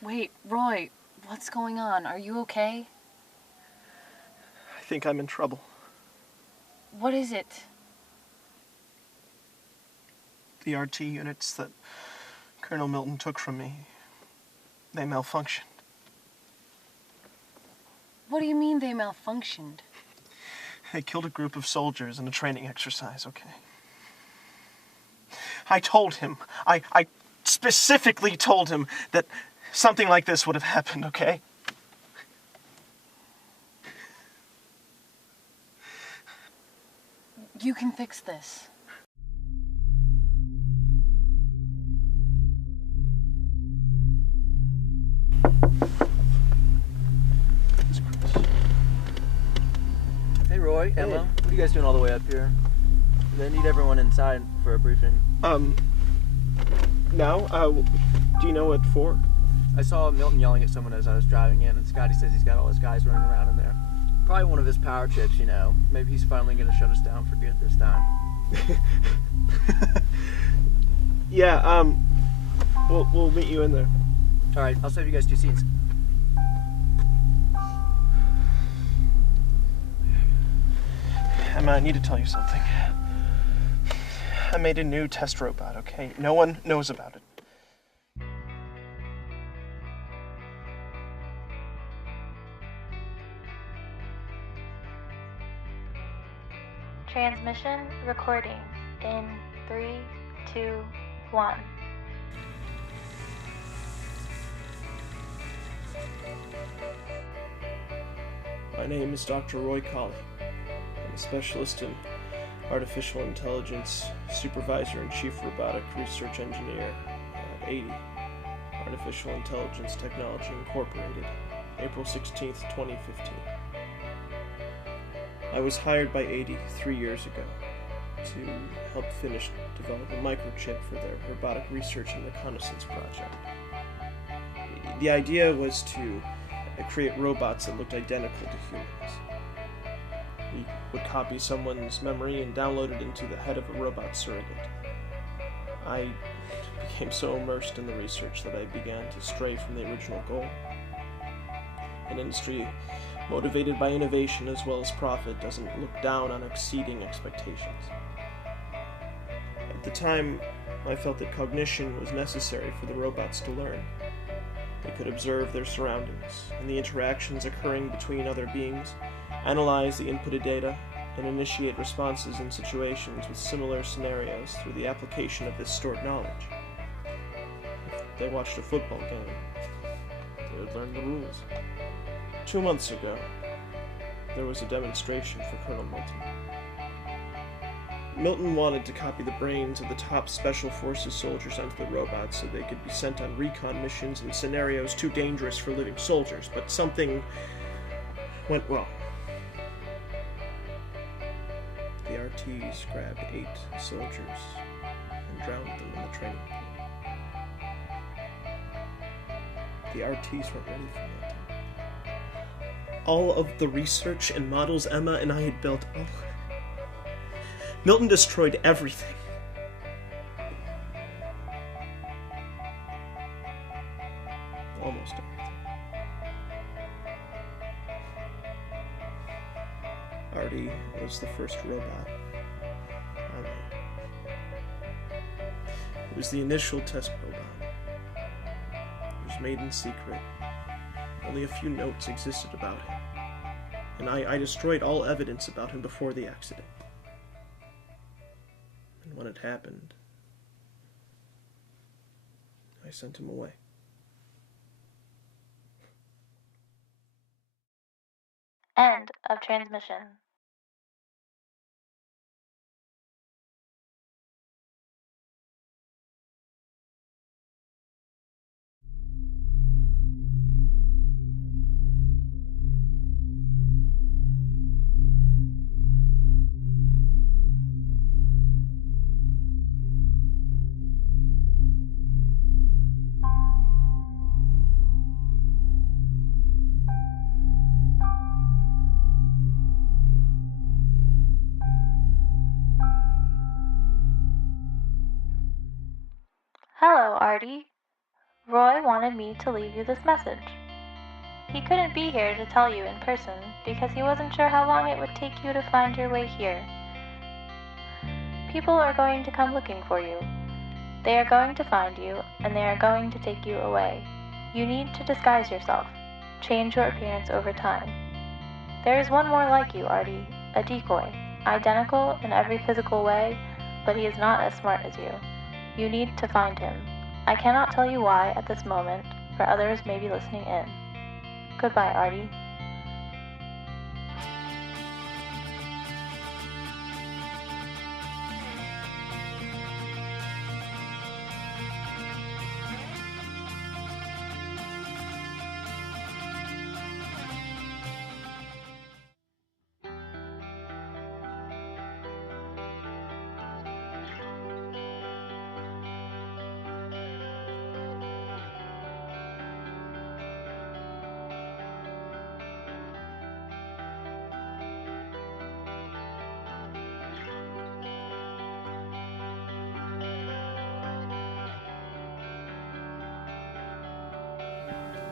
Wait, Roy, what's going on? Are you okay? I think I'm in trouble. What is it? The RT units that Colonel Milton took from me, they malfunctioned. What do you mean they malfunctioned? They killed a group of soldiers in a training exercise, okay? I told him, I specifically told him that something like this would have happened, okay? You can fix this. Hey Roy, Emma, what are you guys doing all the way up here? They need everyone inside for a briefing. Now? Do you know what for? I saw Milton yelling at someone as I was driving in, and Scotty says he's got all his guys running around in there. Probably one of his power trips, you know. Maybe he's finally gonna shut us down for good this time. Yeah, we'll meet you in there. Alright, I'll save you guys 2 seats. Emma, I need to tell you something. I made a new test robot, okay? No one knows about it. Transmission recording in 3, 2, 1. My name is Dr. Roy Colley. I'm a specialist in artificial intelligence, supervisor and chief robotic research engineer at 80 Artificial Intelligence Technology Incorporated, April 16th, 2015. I was hired by 80 3 years ago to help finish develop a microchip for their robotic research and reconnaissance project. The idea was to create robots that looked identical to humans. We would copy someone's memory and download it into the head of a robot surrogate. I became so immersed in the research that I began to stray from the original goal. An industry motivated by innovation as well as profit doesn't look down on exceeding expectations. At the time, I felt that cognition was necessary for the robots to learn. They could observe their surroundings and the interactions occurring between other beings, analyze the inputted data, and initiate responses in situations with similar scenarios through the application of this stored knowledge. If they watched a football game, they would learn the rules. 2 months ago, there was a demonstration for Colonel Milton. Milton wanted to copy the brains of the top Special Forces soldiers onto the robots so they could be sent on recon missions in scenarios too dangerous for living soldiers, but something went wrong. The RTs grabbed 8 soldiers and drowned them in the training pool. The RTs weren't ready for Milton. All of the research and models Emma and I had built, Milton destroyed everything. Almost everything. Artie was the first robot I made. It was the initial test robot. It was made in secret. Only a few notes existed about him. And I destroyed all evidence about him before the accident. And when it happened, I sent him away. End of transmission. Hello, Artie. Roy wanted me to leave you this message. He couldn't be here to tell you in person because he wasn't sure how long it would take you to find your way here. People are going to come looking for you. They are going to find you, and they are going to take you away. You need to disguise yourself. Change your appearance over time. There is one more like you, Artie, a decoy, identical in every physical way, but he is not as smart as you. You need to find him. I cannot tell you why at this moment, for others may be listening in. Goodbye, Artie.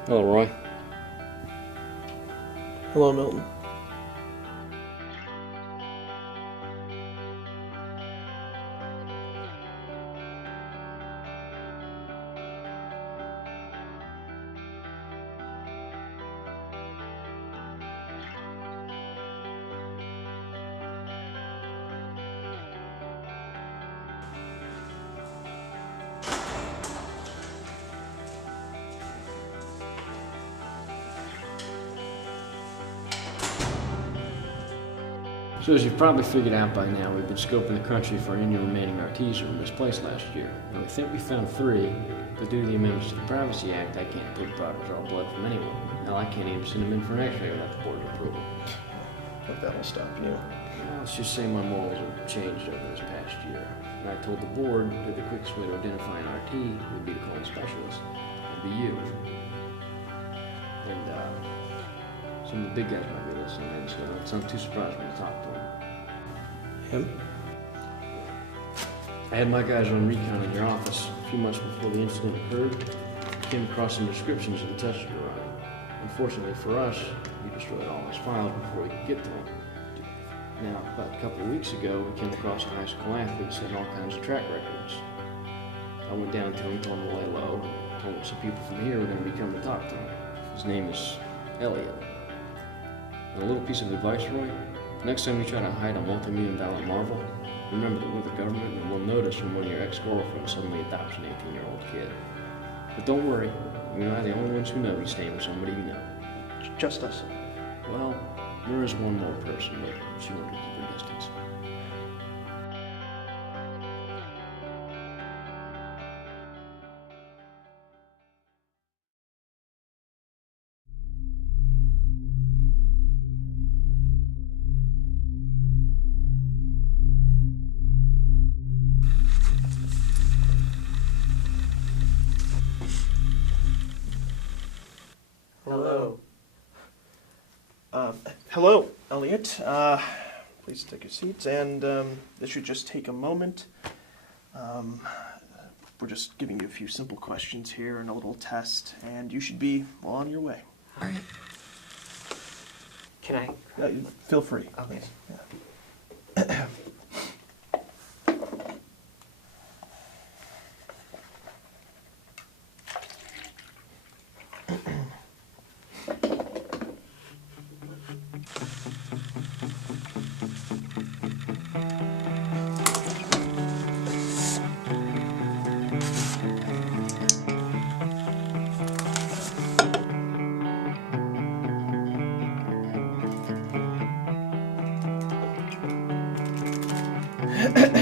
Hello, Roy. Hello, Milton. So as you've probably figured out by now, we've been scoping the country for any remaining Arties who were misplaced last year. And we think we found 3, but due to the amendments to the Privacy Act, I can't take blood or draw blood from anyone. Now I can't even send them in for an x-ray without the board's approval. But that'll stop you. Well, let's just say my morals have changed over this past year. And I told the board that the quickest way to identify an RT would be to call a specialist. It'd be you. And some of the big guys might be listening in, so it's not too surprised when I talk to them. Him? I had my guys run recon in your office a few months before the incident occurred. Came across some descriptions of the tests you were running. Unfortunately for us, you destroyed all his files before we could get to them. Now, about a couple of weeks ago, we came across a high school athlete who had all kinds of track records. I went down to him, told him to lay low, told him some people from here were going to be coming to talk to him. His name is Elliot. And a little piece of advice, Roy. Next time you try to hide a multi-million-dollar marvel, remember that we're the government and we'll notice when one of your ex-girlfriends suddenly adopts an 18-year-old kid. But don't worry, we're not the only ones who know he's staying with somebody you know. Just us. Well, there is one more person, but she wanted to keep her distance. Hello. Hello, Elliot. Please take your seats, and this should just take a moment. We're just giving you a few simple questions here and a little test, and you should be well on your way. All right. Can I? Feel free. Okay. Yeah. You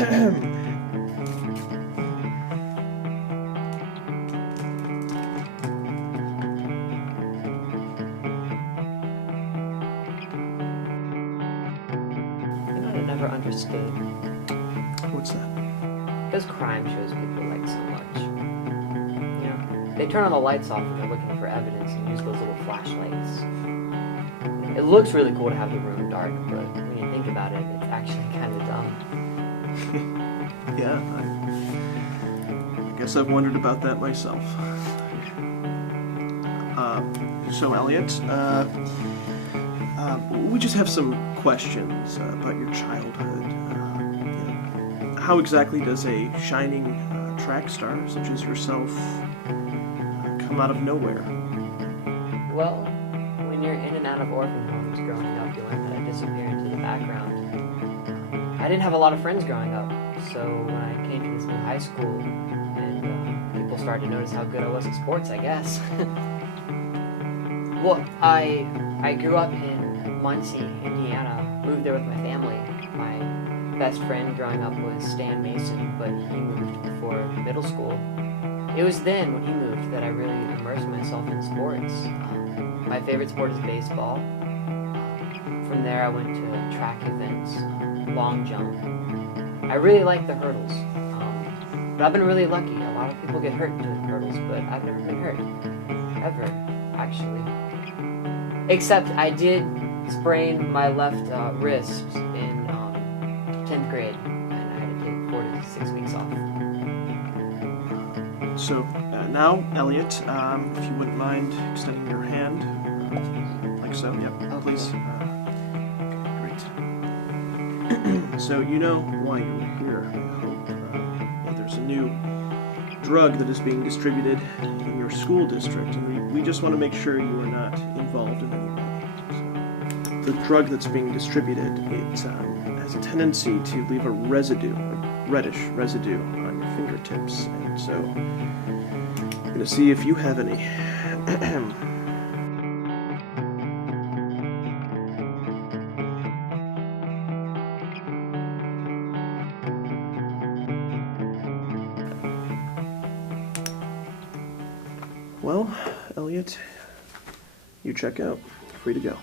know what I never understood? What's that? Those crime shows people like so much. You know, they turn all the lights off when they're looking for evidence and use those little flashlights. It looks really cool to have the room dark, but when you think about it, it's actually kind of dumb. Yeah, I guess I've wondered about that myself. So Elliot, we just have some questions about your childhood. How exactly does a shining track star such as yourself come out of nowhere? Well, when you're in and out of orphan homes growing up, you learn how to disappear into the background. I didn't have a lot of friends growing up, so when I came to this new high school, and people started to notice how good I was at sports, I guess. Well, I grew up in Muncie, Indiana, moved there with my family. My best friend growing up was Stan Mason, but he moved before middle school. It was then, when he moved, that I really immersed myself in sports. My favorite sport is baseball. From there I went to track events, long jump. I really like the hurdles. But I've been really lucky. A lot of people get hurt doing hurdles, but I've never been hurt. Ever, actually. Except I did sprain my left wrist in 10th grade, and I had to take 4 to 6 weeks off. So now, Elliot, if you wouldn't mind extending your hand, like so. Yep, please. Okay, great. So you know why you're here, I hope. There's a new drug that is being distributed in your school district, and we just want to make sure you are not involved in any way. So, the drug that's being distributed, it has a tendency to leave a residue, a reddish residue on your fingertips, and so I'm going to see if you have any. Well, Elliot, you check out. Free to go.